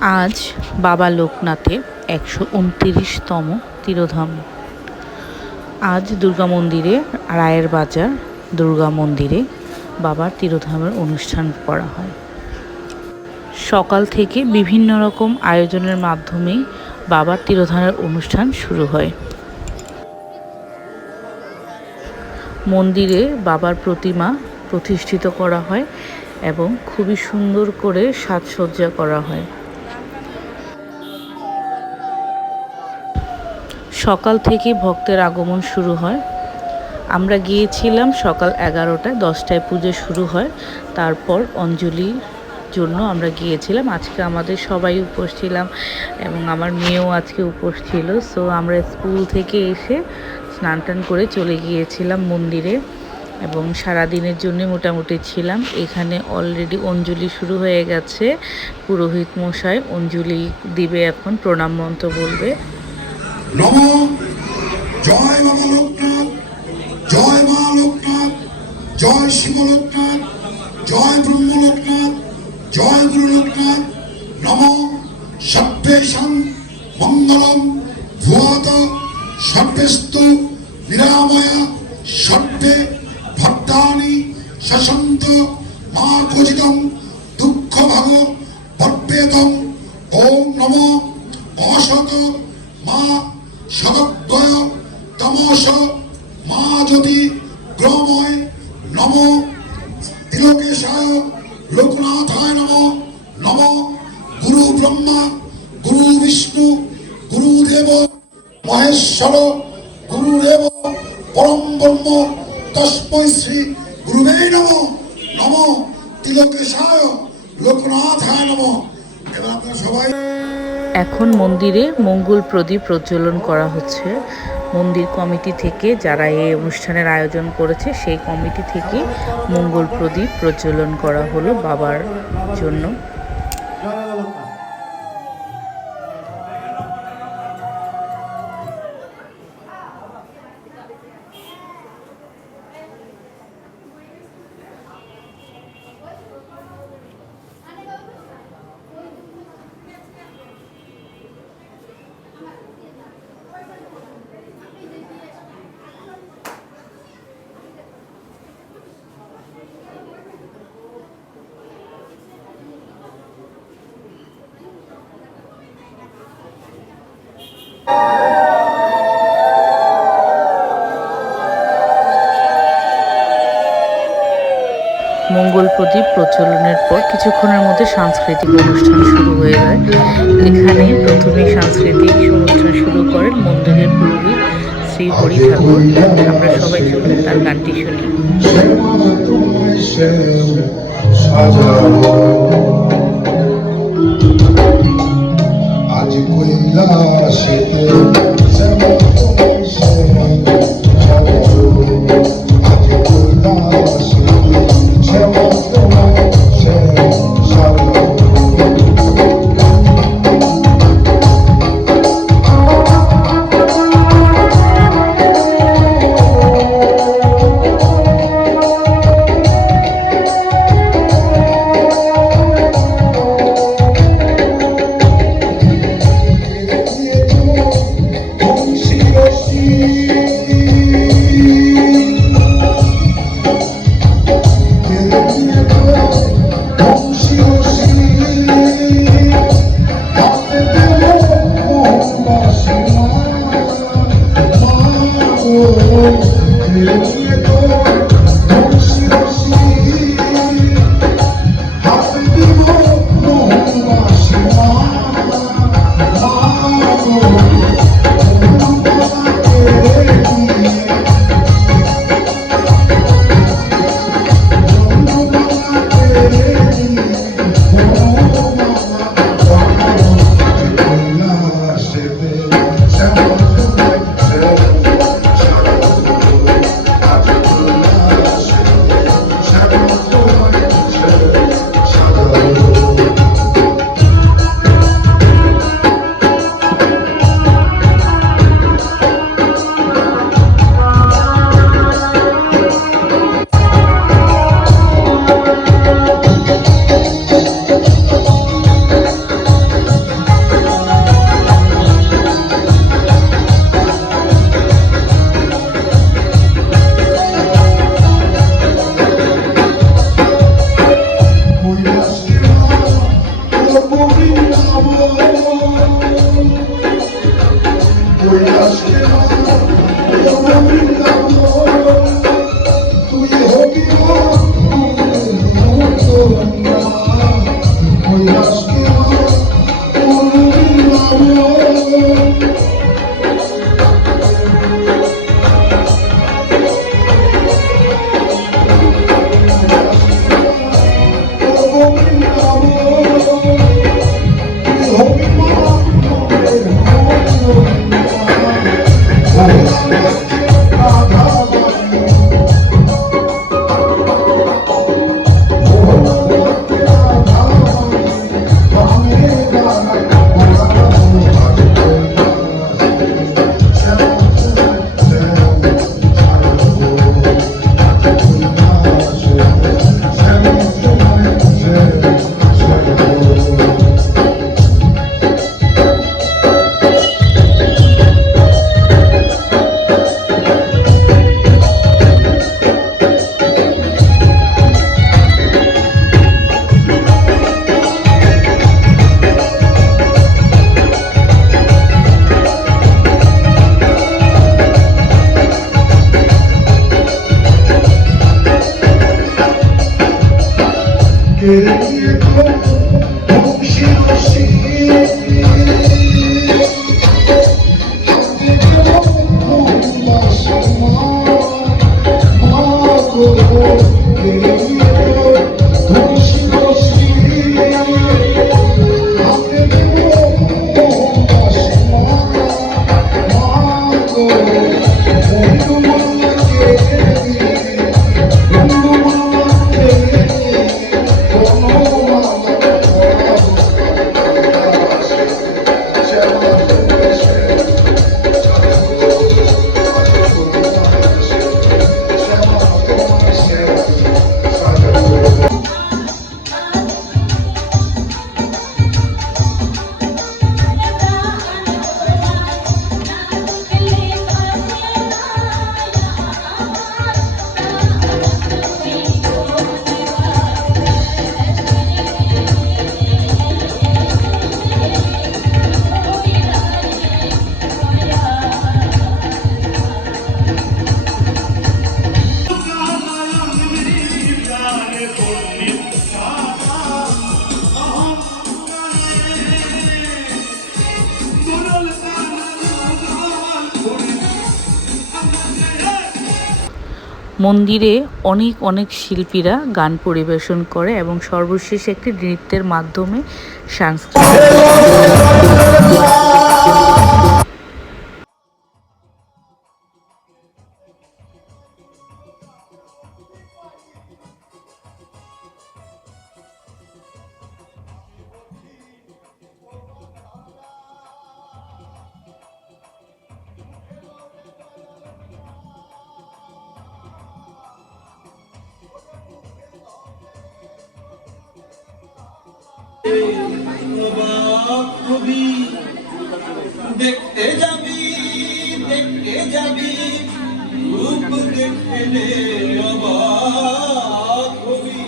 আজ বাবা লোকনাথের 129তম তিরোধান। আজ দুর্গা মন্দিরে, রায়ের বাজার দুর্গা মন্দিরে বাবার তিরোধানের অনুষ্ঠান করা হয়। সকাল থেকে বিভিন্ন রকম আয়োজনের মাধ্যমেই বাবার তিরোধানের অনুষ্ঠান শুরু হয়। মন্দিরে বাবার প্রতিমা প্রতিষ্ঠিত করা হয় এবং খুবই সুন্দর করে সাজসজ্জা করা হয়। সকাল থেকে ভক্তের আগমন শুরু হয়। আমরা গিয়েছিলাম সকাল 11টায়, 10টায় পুজো শুরু হয়। তারপর অঞ্জলির জন্য আমরা গিয়েছিলাম। আজকে আমাদের সবাই উপোস ছিলাম এবং আমার মেয়েও আজকে উপোস ছিল। সো আমরা স্কুল থেকে এসে স্নান টান করে চলে গিয়েছিলাম মন্দিরে এবং সারাদিনের জন্য মোটামুটি ছিলাম। এখানে অলরেডি অঞ্জলি শুরু হয়ে গেছে। পুরোহিত মশাই অঞ্জলি দিবে, এখন প্রণাম মন্ত্র বলবে। নমো জয় বাবা লোকনাথ, জয় মা লোকনাথ, জয় শিব লোকনাথ, জয় ব্রহ্ম লোকনাথ, জয় গুরু লোকনাথ। নমো সর্বেষাং মঙ্গলম ভূয়াত, সর্বেস্তু নিরাময়া, সর্বে ভদ্রাণি শশন্তু মা কোজিতং দুঃখ ভাগ বর্পেতং। ওম নমো অসত মা সদব্যয় তমস মা জ্যোতি গ্রময়। নম তিলকেশায় লোকনাথায় নম। নম গুরু ব্রহ্মা গুরু বিষ্ণু গুরুদেব মহেশ্বর গুরুদেব পরম ব্রহ্ম তস্मै শ্রী গুরুবে নম। নম তিলকেশায় লোকনাথায় নম। এবার আপনারা সবাই এখন মন্দিরে মঙ্গল প্রদীপ প্রজ্বলন করা হচ্ছে। মন্দির কমিটি থেকে যারা এই অনুষ্ঠানের আয়োজন করেছে, সেই কমিটি থেকে মঙ্গল প্রদীপ প্রজ্বলন করা হলো বাবার জন্য। মঙ্গল প্রদীপ প্রজ্বলনের পর কিছুক্ষণের মধ্যে সাংস্কৃতিক অনুষ্ঠান শুরু হয়ে যায়। এখানে প্রথমে সাংস্কৃতিক অনুষ্ঠান শুরু করেন মন্দিরের পুরোহিত শ্রী হরি ঠাকুর। আমরা সবাই চলুন তার গানটি শুনি। আজ কৈলাসেতে মন্দিরে অনেক অনেক শিল্পীরা গান পরিবেশন করে এবং সর্বশেষ একটি নৃত্যের মাধ্যমে সাংস্কৃতিক দেখতে যাবি রূপ দেখলে অবাক হবি।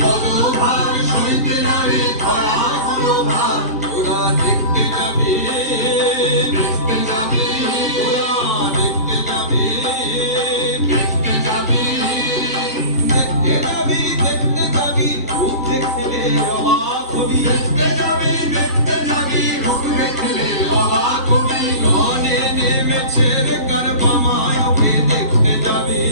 পদভার সইতে নারে ধরা হলো তোরা দেখতে যাবি তোরা দেখতে যাবি রূপ দেখতে অবাক হবি গানে নেমেছে রে কার বামায় ওকে দেখতে যাবি